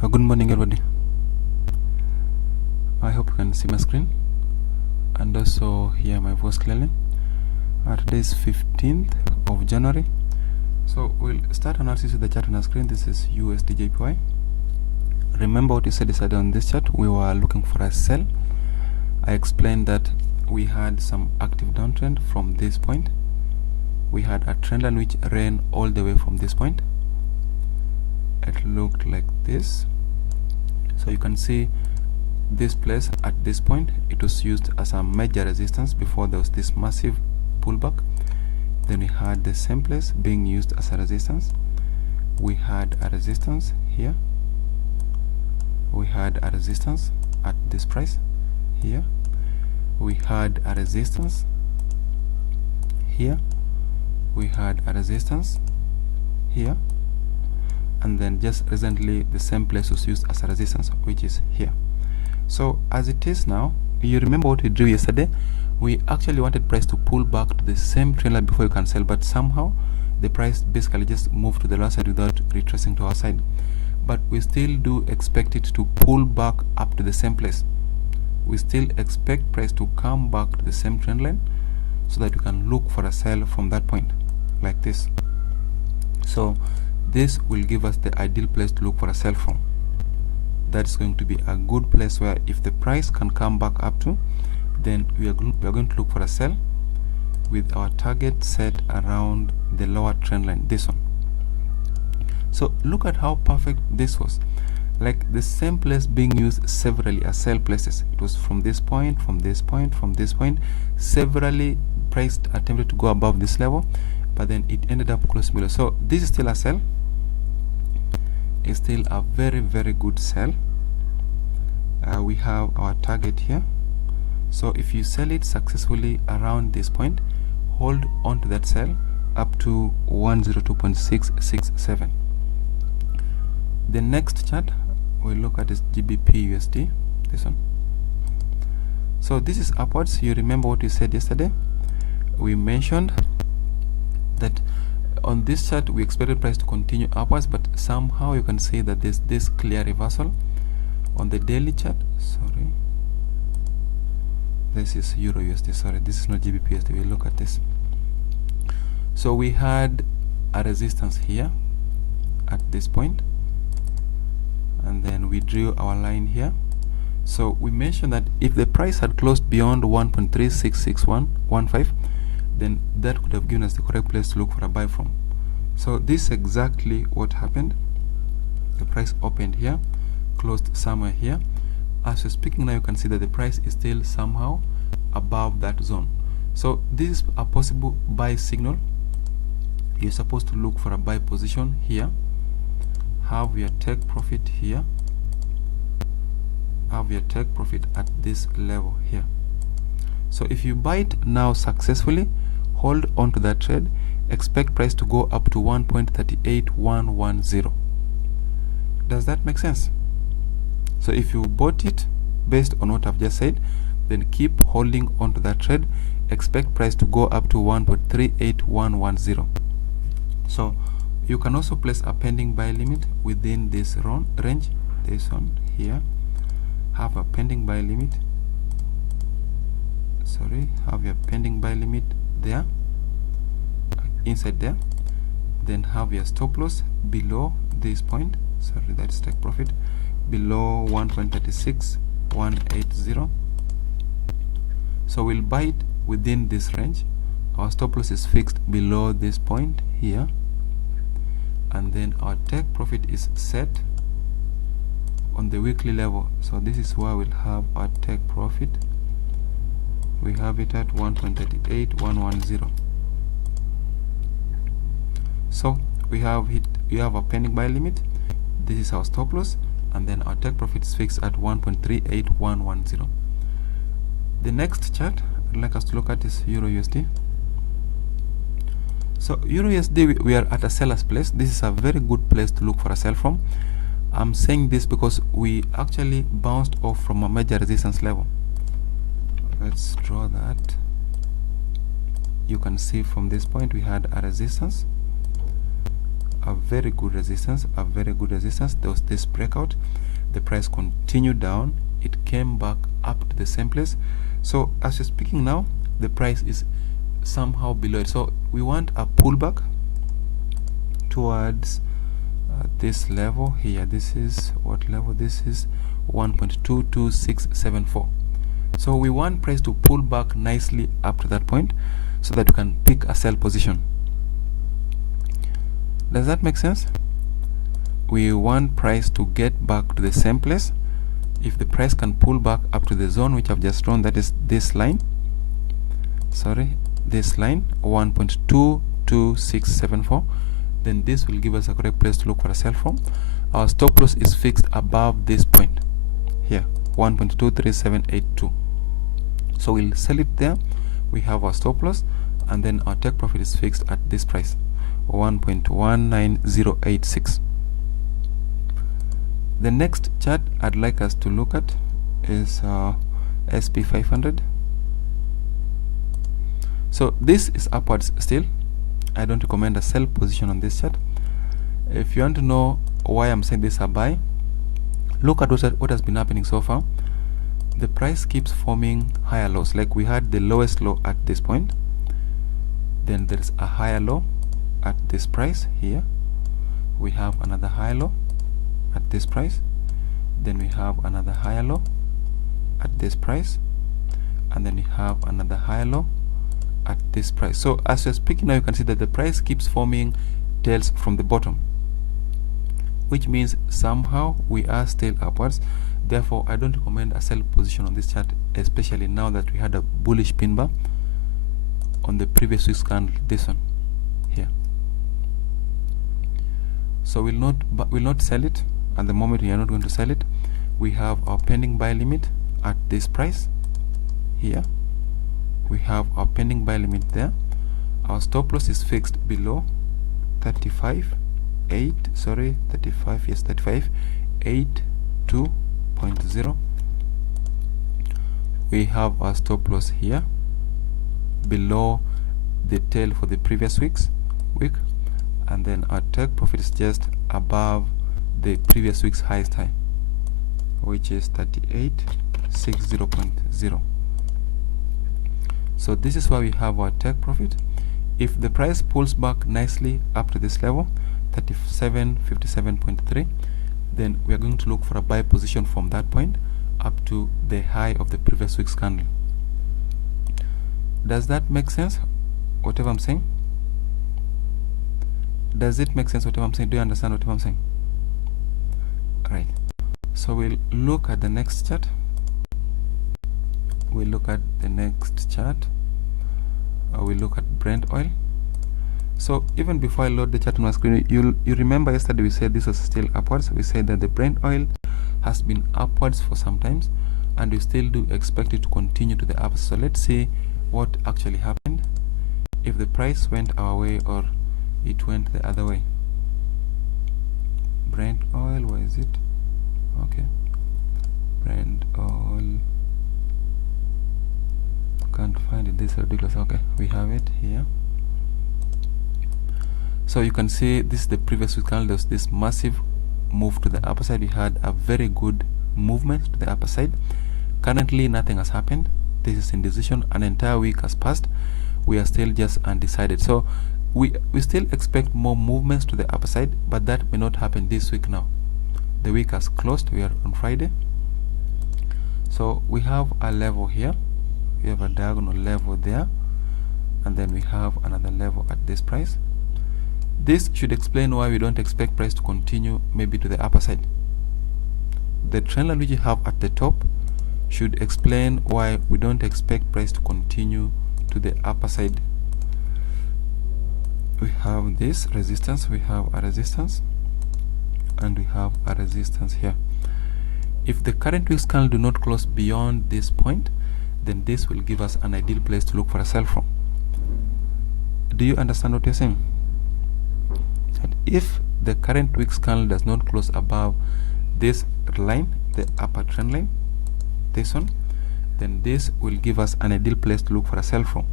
Good morning, everybody. I hope you can see my screen and also hear my voice clearly. Today is 15th of January. So we'll start analysis with the chart on our screen. This is USD JPY. Remember what we said yesterday on this chart. We were looking for a sell. I explained that we had some active downtrend from this point. We had a trend line which ran all the way from this point. It looked like this. So you can see this place at this point, it was used as a major resistance before there was this massive pullback. Then we had the same place being used as a resistance. We had a resistance here. We had a resistance at this price here. We had a resistance here. We had a resistance here. And then just recently the same place was used as a resistance, which is here. So as it is now, you remember what we drew yesterday? We actually wanted price to pull back to the same trend line before you can sell, but somehow the price basically just moved to the lower side without retracing to our side. But we still do expect it to pull back up to the same place. We still expect price to come back to the same trend line so that we can look for a sell from that point, like this. So this will give us the ideal place to look for a sell from. That's going to be a good place where if the price can come back up to, then we are going to look for a sell with our target set around the lower trend line, this one. So look at how perfect this was. Like the same place being used severally as sell places. It was from this point, from this point, from this point. Severally price attempted to go above this level, but then it ended up close below. So this is still a sell. It's still a very, very good sell. We have our target here. So if you sell it successfully around this point, hold on to that sell up to 102.667. The next chart we'll look at is Dbp Usd, this one. So this is upwards. You remember what we said yesterday? We mentioned that on this chart we expected price to continue upwards, but somehow you can see that there's this clear reversal on the daily chart. Sorry, this is Euro USD. Sorry, this is not GBP USD. We'll look at this. So we had a resistance here at this point, and then we drew our line here. So we mentioned that if the price had closed beyond 1.36615, then that could have given us the correct place to look for a buy from. So this is exactly what happened. The price opened here, closed somewhere here. As we're speaking now, you can see that the price is still somehow above that zone. So this is a possible buy signal. You're supposed to look for a buy position here, have your take profit here, have your take profit at this level here. So if you buy it now successfully, hold on to that trade, expect price to go up to 1.38110. Does that make sense? So if you bought it based on what I've just said, then keep holding on to that trade, expect price to go up to 1.38110. So you can also place a pending buy limit within this range, this one here. Have a pending buy limit. Sorry, have your pending buy limit there, inside there. Then have your stop loss below this point. Sorry, that's take profit below 1.36180. So we'll buy it within this range. Our stop loss is fixed below this point here, and then our take profit is set on the weekly level. So this is where we'll have our take profit. We have it at 1.38110. So we have a pending buy limit. This is our stop loss, and then our take profit is fixed at 1.38110. The next chart I'd like us to look at is Euro USD. So Euro USD, we are at a seller's place. This is a very good place to look for a sell from. I'm saying this because we actually bounced off from a major resistance level. Let's draw that. You can see from this point we had a resistance. a very good resistance, there was this breakout, the price continued down, it came back up to the same place. So as you're speaking now, the price is somehow below it, so we want a pullback towards this level here. This is what level? This is 1.22674. so we want price to pull back nicely up to that point so that you can pick a sell position. Does that make sense? We want price to get back to the same place. If the price can pull back up to the zone which I've just drawn, that is this line, this line 1.22674, then this will give us a correct place to look for a sell from. Our stop loss is fixed above this point here, 1.23782. so we'll sell it there. We have our stop loss, and then our take profit is fixed at this price, 1.19086. The next chart I'd like us to look at is SP500. So this is upwards still. I don't recommend a sell position on this chart. If you want to know why I'm saying this a buy, look at what has been happening so far. The price keeps forming higher lows. Like we had the lowest low at this point, then there's a higher low at this price here, we have another higher low at this price, then we have another higher low at this price, and then we have another higher low at this price. So as you're speaking now, you can see that the price keeps forming tails from the bottom, which means somehow we are still upwards. Therefore I don't recommend a sell position on this chart, especially now that we had a bullish pin bar on the previous week's candle, this one here. So we'll not sell it at the moment. We are not going to sell it. We have our pending buy limit at this price here. We have our pending buy limit there. Our stop loss is fixed below 35.82.0. We have our stop loss here below the tail for the previous week, and then our take profit is just above the previous week's highest high, which is 3860.0. So this is why we have our take profit. If the price pulls back nicely up to this level, 3757.3, then we are going to look for a buy position from that point up to the high of the previous week's candle. Does that make sense, whatever I'm saying? Does it make sense, whatever I'm saying? Do you understand whatever I'm saying? Alright, so we'll look at the next chart. We'll look at the next chart. We'll look at Brent oil. So even before I load the chart on my screen, you remember yesterday we said this was still upwards. We said that the Brent oil has been upwards for some times, and we still do expect it to continue to the upside. So let's see what actually happened, if the price went our way or it went the other way. Brent oil, where is it? Okay, Brent oil, can't find it, this is ridiculous. Okay, we have it here. So you can see this is the previous week candle. There's this massive move to the upper side. We had a very good movement to the upper side. Currently nothing has happened. This is indecision. An entire week has passed. We are still just undecided. So we still expect more movements to the upper side, but that may not happen this week now. The week has closed. We are on Friday. So we have a level here. We have a diagonal level there, and then we have another level at this price. This should explain why we don't expect price to continue maybe to the upper side. The trend line which you have at the top should explain why we don't expect price to continue to the upper side. We have this resistance, we have a resistance, and we have a resistance here. If the current week's candle do not close beyond this point, then this will give us an ideal place to look for a sell from. Do you understand what you're saying? And if the current week's candle does not close above this line, the upper trend line, this one, then this will give us an ideal place to look for a sell from.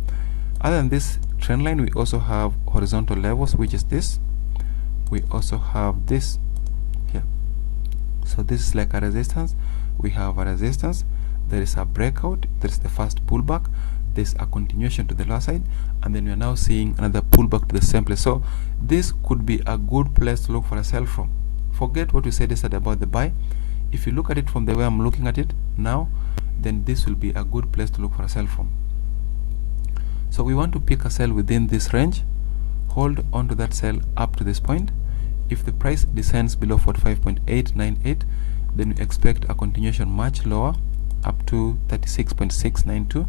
Other than this trend line, we also have horizontal levels, which is this we also have this here. So this is like a resistance. We have a resistance, there is a breakout, there is the first pullback, there's a continuation to the lower side, and then we are now seeing another pullback to the same place. So this could be a good place to look for a sell from. Forget what we said yesterday about the buy. If you look at it from the way I'm looking at it now, then this will be a good place to look for a sell from. So we want to pick a sell within this range, hold on to that sell up to this point. If the price descends below 45.898, then we expect a continuation much lower up to 36.692.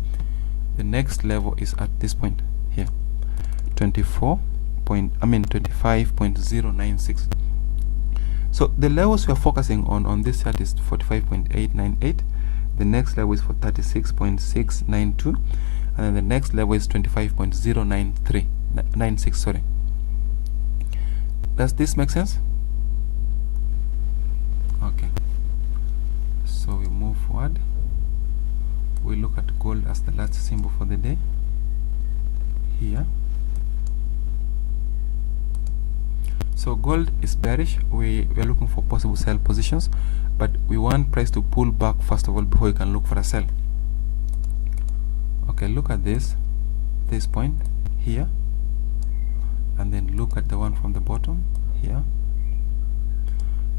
The next level is at this point here, 25.096. So the levels we are focusing on this chart is 45.898. The next level is for 36.692, and then the next level is 25.096. Sorry. Does this make sense? Okay. So we move forward. We look at gold as the last symbol for the day here. So gold is bearish. We are looking for possible sell positions, but we want price to pull back first of all before you can look for a sell. Okay, look at this point here, and then look at the one from the bottom here.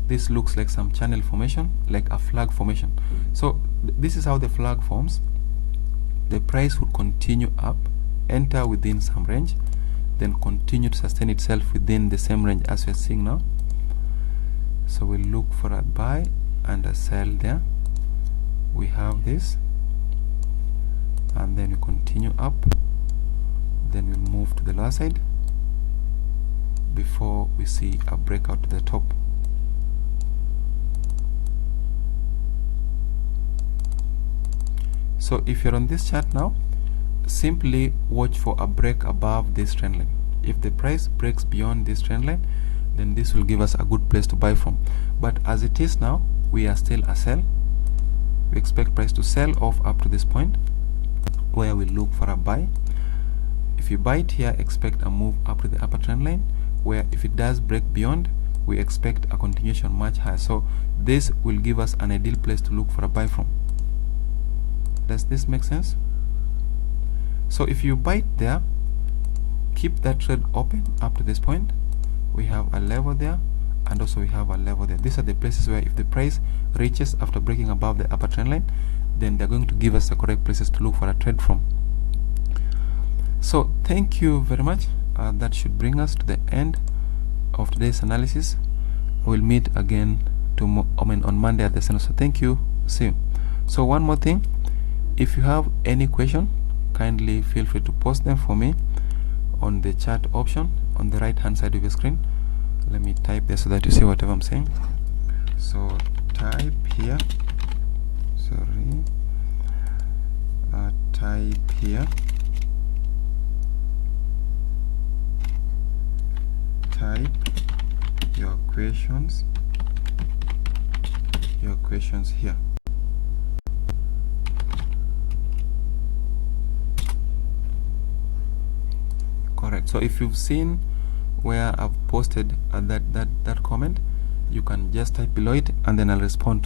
This looks like some channel formation, like a flag formation. So this is how the flag forms. The price will continue up, enter within some range, then continue to sustain itself within the same range as we're seeing now. So we'll look for a buy and a sell there. We have this, and then we continue up, then we'll move to the lower side before we see a breakout to the top. So if you're on this chart now, simply watch for a break above this trend line. If the price breaks beyond this trend line, then this will give us a good place to buy from. But as it is now, we are still a sell. We expect price to sell off up to this point where we look for a buy. If you buy it here, expect a move up to the upper trend line, where if it does break beyond, we expect a continuation much higher. So this will give us an ideal place to look for a buy from. Does this make sense? So if you buy it there, keep that trade open up to this point. We have a level there, and also we have a level there. These are the places where if the price reaches after breaking above the upper trend line, then they're going to give us the correct places to look for a trade from. So thank you very much. That should bring us to the end of today's analysis. We'll meet again on Monday at the center. So thank you. See you. So one more thing, if you have any question, kindly feel free to post them for me on the chat option on the right hand side of your screen. Let me type there so that you see whatever I'm saying. So type here, type here, type your questions here. Correct. So if you've seen where I've posted that comment, you can just type below it, and then I'll respond to them.